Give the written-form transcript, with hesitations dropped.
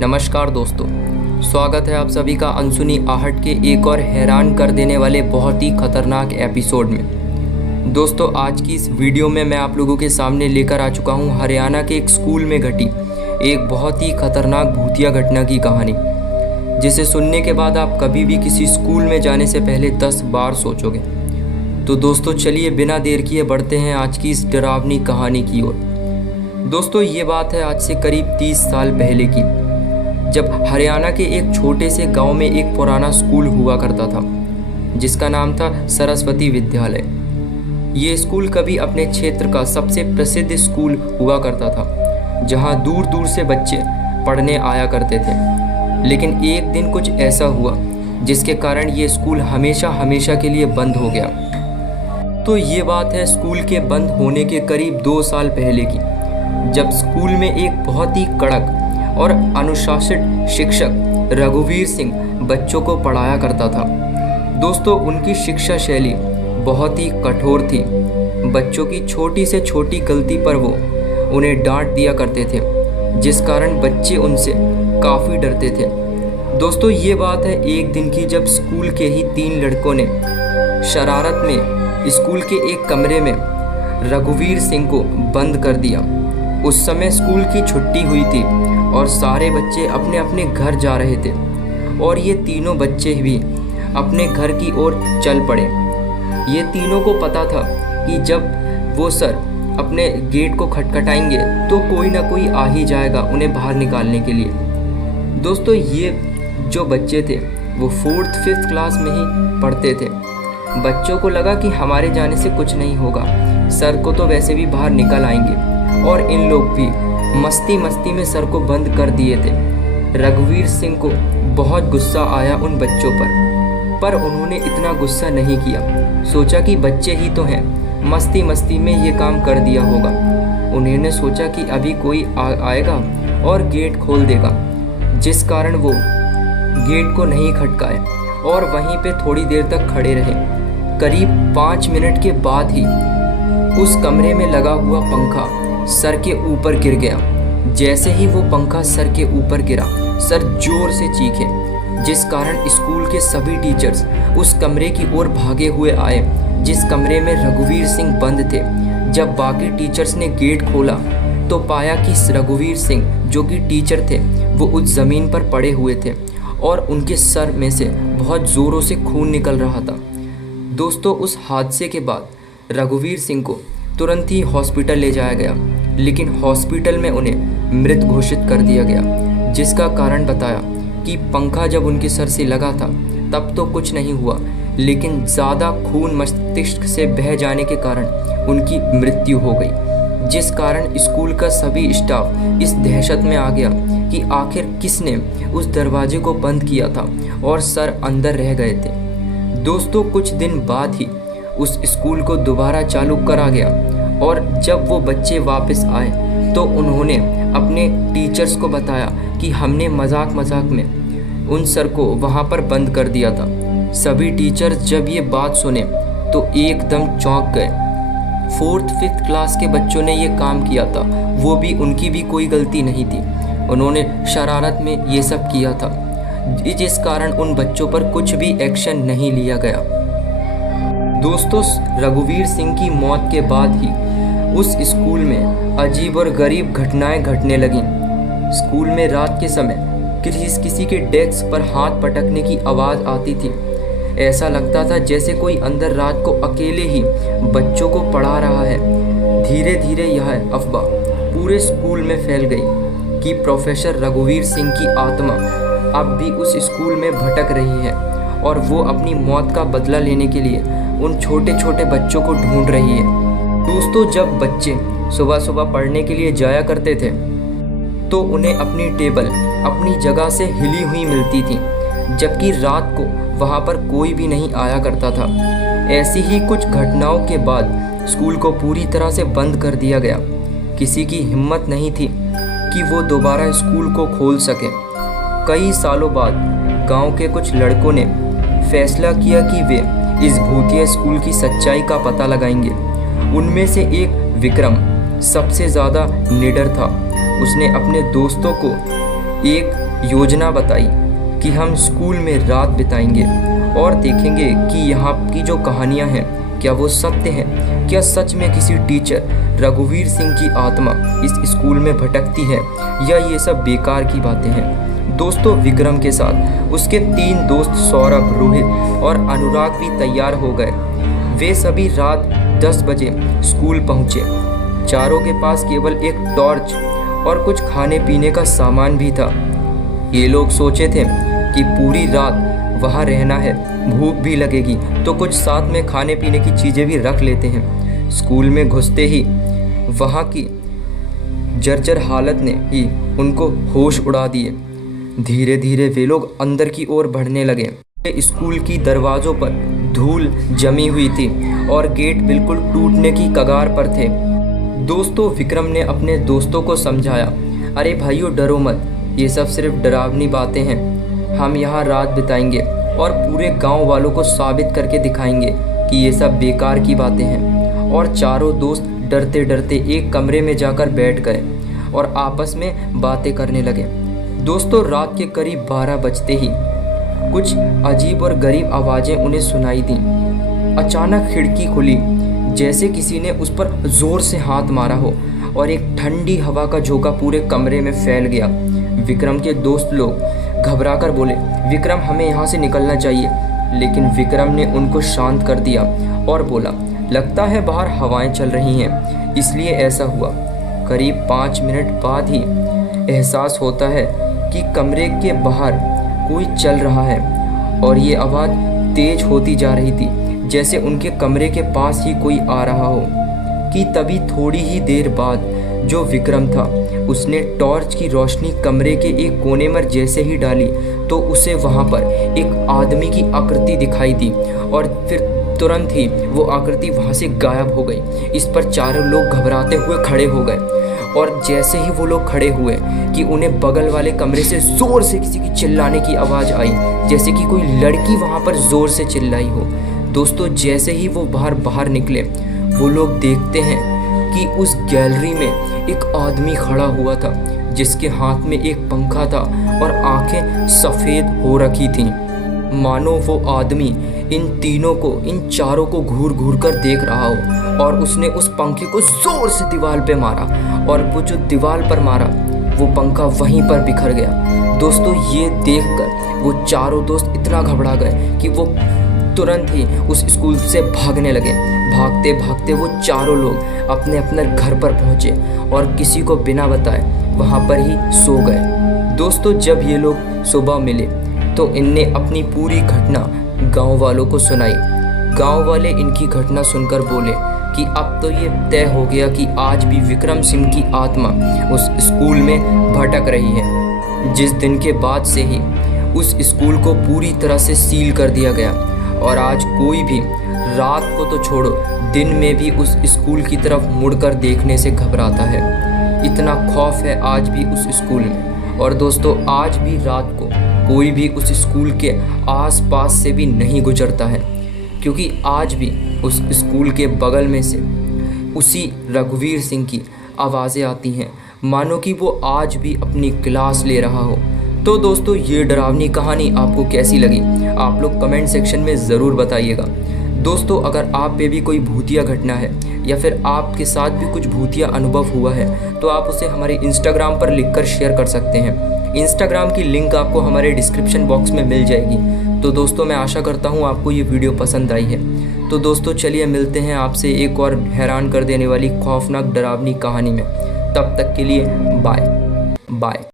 नमस्कार दोस्तों, स्वागत है आप सभी का अनसुनी आहट के एक और हैरान कर देने वाले बहुत ही खतरनाक एपिसोड में। दोस्तों, आज की इस वीडियो में मैं आप लोगों के सामने लेकर आ चुका हूं हरियाणा के एक स्कूल में घटी एक बहुत ही खतरनाक भूतिया घटना की कहानी, जिसे सुनने के बाद आप कभी भी किसी स्कूल में जाने से पहले 10 बार सोचोगे। तो दोस्तों चलिए बिना देर किए बढ़ते हैं आज की इस डरावनी कहानी की ओर। दोस्तों, ये बात है आज से करीब 30 साल पहले की, जब हरियाणा के एक छोटे से गांव में एक पुराना स्कूल हुआ करता था जिसका नाम था सरस्वती विद्यालय। ये स्कूल कभी अपने क्षेत्र का सबसे प्रसिद्ध स्कूल हुआ करता था, जहां दूर दूर से बच्चे पढ़ने आया करते थे। लेकिन एक दिन कुछ ऐसा हुआ जिसके कारण ये स्कूल हमेशा हमेशा के लिए बंद हो गया। तो ये बात है स्कूल के बंद होने के करीब 2 साल पहले की, जब स्कूल में एक बहुत ही कड़क और अनुशासित शिक्षक रघुवीर सिंह बच्चों को पढ़ाया करता था। दोस्तों, उनकी शिक्षा शैली बहुत ही कठोर थी। बच्चों की छोटी से छोटी गलती पर वो उन्हें डांट दिया करते थे, जिस कारण बच्चे उनसे काफ़ी डरते थे। दोस्तों, ये बात है एक दिन की, जब स्कूल के ही 3 लड़कों ने शरारत में स्कूल के एक कमरे में रघुवीर सिंह को बंद कर दिया। उस समय स्कूल की छुट्टी हुई थी और सारे बच्चे अपने अपने घर जा रहे थे और ये तीनों बच्चे भी अपने घर की ओर चल पड़े। ये तीनों को पता था कि जब वो सर अपने गेट को खटखटाएंगे तो कोई ना कोई आ ही जाएगा उन्हें बाहर निकालने के लिए। दोस्तों, ये जो बच्चे थे वो 4th 5th क्लास में ही पढ़ते थे। बच्चों को लगा कि हमारे जाने से कुछ नहीं होगा, सर को तो वैसे भी बाहर निकल आएंगे, और इन लोग भी मस्ती मस्ती में सर को बंद कर दिए थे। रघुवीर सिंह को बहुत गुस्सा आया उन बच्चों पर उन्होंने इतना गुस्सा नहीं किया। सोचा कि बच्चे ही तो हैं, मस्ती मस्ती में ये काम कर दिया होगा। उन्होंने सोचा कि अभी कोई आएगा और गेट खोल देगा, जिस कारण वो गेट को नहीं खटकाए और वहीं पे थोड़ी देर तक खड़े रहे। करीब 5 मिनट के बाद ही उस कमरे में लगा हुआ पंखा सर के ऊपर गिर गया। जैसे ही वो पंखा सर के ऊपर गिरा, सर जोर से चीखे, जिस कारण स्कूल के सभी टीचर्स उस कमरे की ओर भागे हुए आए जिस कमरे में रघुवीर सिंह बंद थे। जब बाकी टीचर्स ने गेट खोला तो पाया कि रघुवीर सिंह, जो कि टीचर थे, वो उस ज़मीन पर पड़े हुए थे और उनके सर में से बहुत ज़ोरों से खून निकल रहा था। दोस्तों, उस हादसे के बाद रघुवीर सिंह को तुरंत ही हॉस्पिटल ले जाया गया, लेकिन हॉस्पिटल में उन्हें मृत घोषित कर दिया गया, जिसका कारण बताया कि पंखा जब उनके सर से लगा था तब तो कुछ नहीं हुआ, लेकिन ज़्यादा खून मस्तिष्क से बह जाने के कारण उनकी मृत्यु हो गई, जिस कारण स्कूल का सभी स्टाफ इस दहशत में आ गया कि आखिर किसने उस दरवाजे को बंद किया था और सर अंदर रह गए थे। दोस्तों, कुछ दिन बाद ही उस स्कूल को दोबारा चालू करा गया और जब वो बच्चे वापस आए तो उन्होंने अपने टीचर्स को बताया कि हमने मजाक में उन सर को वहाँ पर बंद कर दिया था। सभी टीचर्स जब ये बात सुने तो एकदम चौंक गए। 4th 5th क्लास के बच्चों ने ये काम किया था, वो भी उनकी भी कोई गलती नहीं थी। उन्होंने शरारत में ये सब किया था, जिस कारण उन बच्चों पर कुछ भी एक्शन नहीं लिया गया। दोस्तों, रघुवीर सिंह की मौत के बाद ही उस स्कूल में अजीब और गरीब घटनाएं घटने लगीं। स्कूल में रात के समय किसी के डेस्क पर हाथ पटकने की आवाज़ आती थी। ऐसा लगता था जैसे कोई अंदर रात को अकेले ही बच्चों को पढ़ा रहा है। धीरे धीरे यह अफवाह पूरे स्कूल में फैल गई कि प्रोफेसर रघुवीर सिंह की आत्मा अब भी उस स्कूल में भटक रही है और वो अपनी मौत का बदला लेने के लिए उन छोटे छोटे बच्चों को ढूंढ रही है। दोस्तों, जब बच्चे सुबह सुबह पढ़ने के लिए जाया करते थे तो उन्हें अपनी टेबल अपनी जगह से हिली हुई मिलती थी, जबकि रात को वहाँ पर कोई भी नहीं आया करता था। ऐसी ही कुछ घटनाओं के बाद स्कूल को पूरी तरह से बंद कर दिया गया। किसी की हिम्मत नहीं थी कि वो दोबारा स्कूल को खोल सके। कई सालों बाद गांव के कुछ लड़कों ने फैसला किया कि वे इस भूतिया स्कूल की सच्चाई का पता लगाएंगे। उनमें से एक विक्रम सबसे ज़्यादा निडर था। उसने अपने दोस्तों को एक योजना बताई कि हम स्कूल में रात बिताएंगे और देखेंगे कि यहाँ की जो कहानियाँ हैं क्या वो सत्य हैं। क्या सच में किसी टीचर रघुवीर सिंह की आत्मा इस स्कूल में भटकती है या ये सब बेकार की बातें हैं। दोस्तों, विक्रम के साथ उसके 3 दोस्त सौरभ, रोहित और अनुराग भी तैयार हो गए। वे सभी रात 10 बजे स्कूल पहुँचे। चारों के पास केवल एक टॉर्च और कुछ खाने पीने का सामान भी था। ये लोग सोचे थे कि पूरी रात वहाँ रहना है, भूख भी लगेगी तो कुछ साथ में खाने पीने की चीज़ें भी रख लेते हैं। स्कूल में घुसते ही वहाँ की जर्जर हालत ने ही उनको होश उड़ा दिए। धीरे धीरे वे लोग अंदर की ओर बढ़ने लगे। स्कूल की दरवाज़ों पर धूल जमी हुई थी और गेट बिल्कुल टूटने की कगार पर थे। दोस्तों, विक्रम ने अपने दोस्तों को समझाया, अरे भाइयों डरो मत, ये सब सिर्फ डरावनी बातें हैं। हम यहाँ रात बिताएंगे और पूरे गांव वालों को साबित करके दिखाएंगे कि ये सब बेकार की बातें हैं। और चारों दोस्त डरते डरते एक कमरे में जाकर बैठ गए और आपस में बातें करने लगे। दोस्तों, रात के करीब 12 बजते ही कुछ अजीब और गरीब आवाज़ें उन्हें सुनाई दी। अचानक खिड़की खुली, जैसे किसी ने उस पर जोर से हाथ मारा हो और एक ठंडी हवा का झोंका पूरे कमरे में फैल गया। विक्रम के दोस्त लोग घबराकर बोले, विक्रम हमें यहाँ से निकलना चाहिए। लेकिन विक्रम ने उनको शांत कर दिया और बोला, लगता है बाहर हवाएं चल रही हैं, इसलिए ऐसा हुआ। करीब 5 मिनट बाद ही एहसास होता है कि कमरे के बाहर कोई चल रहा है और ये आवाज़ तेज होती जा रही थी, जैसे उनके कमरे के पास ही कोई आ रहा हो। कि तभी थोड़ी ही देर बाद जो विक्रम था उसने टॉर्च की रोशनी कमरे के एक कोने में जैसे ही डाली तो उसे वहाँ पर एक आदमी की आकृति दिखाई दी और फिर तुरंत ही वो आकृति वहाँ से गायब हो गई। इस पर चारों लोग घबराते हुए खड़े हो गए और जैसे ही वो लोग खड़े हुए कि उन्हें बगल वाले कमरे से ज़ोर से किसी की चिल्लाने की आवाज़ आई, जैसे कि कोई लड़की वहाँ पर ज़ोर से चिल्लाई हो। दोस्तों, जैसे ही वो बाहर निकले वो लोग देखते हैं कि उस गैलरी में एक आदमी खड़ा हुआ था जिसके हाथ में एक पंखा था और आंखें सफ़ेद हो रखी थीं। मानो वो आदमी इन चारों को घूर घूर कर देख रहा हो। और उसने उस पंखे को ज़ोर से दीवार पे मारा और वो जो दीवार पर मारा वो पंखा वहीं पर बिखर गया। दोस्तों, ये देखकर वो चारों दोस्त इतना घबरा गए कि वो तुरंत ही उस स्कूल से भागने लगे। भागते भागते वो चारों लोग अपने अपने घर पर पहुँचे और किसी को बिना बताए वहाँ पर ही सो गए। दोस्तों, जब ये लोग सुबह मिले तो इनने अपनी पूरी घटना गांव वालों को सुनाई। गांव वाले इनकी घटना सुनकर बोले कि अब तो ये तय हो गया कि आज भी विक्रम सिंह की आत्मा उस स्कूल में भटक रही है। जिस दिन के बाद से ही उस स्कूल को पूरी तरह से सील कर दिया गया और आज कोई भी रात को तो छोड़ो, दिन में भी उस स्कूल की तरफ मुड़कर देखने से घबराता है। इतना खौफ है आज भी उस स्कूल में। और दोस्तों, आज भी रात को कोई भी उस स्कूल के आसपास से भी नहीं गुजरता है, क्योंकि आज भी उस स्कूल के बगल में से उसी रघुवीर सिंह की आवाज़ें आती हैं, मानो कि वो आज भी अपनी क्लास ले रहा हो। तो दोस्तों, ये डरावनी कहानी आपको कैसी लगी आप लोग कमेंट सेक्शन में ज़रूर बताइएगा। दोस्तों, अगर आप पे भी कोई भूतिया घटना है या फिर आपके साथ भी कुछ भूतिया अनुभव हुआ है तो आप उसे हमारे इंस्टाग्राम पर लिखकर शेयर कर सकते हैं। इंस्टाग्राम की लिंक आपको हमारे डिस्क्रिप्शन बॉक्स में मिल जाएगी। तो दोस्तों, मैं आशा करता हूँ आपको ये वीडियो पसंद आई है। तो दोस्तों, चलिए मिलते हैं आपसे एक और हैरान कर देने वाली खौफनाक डरावनी कहानी में। तब तक के लिए बाय बाय।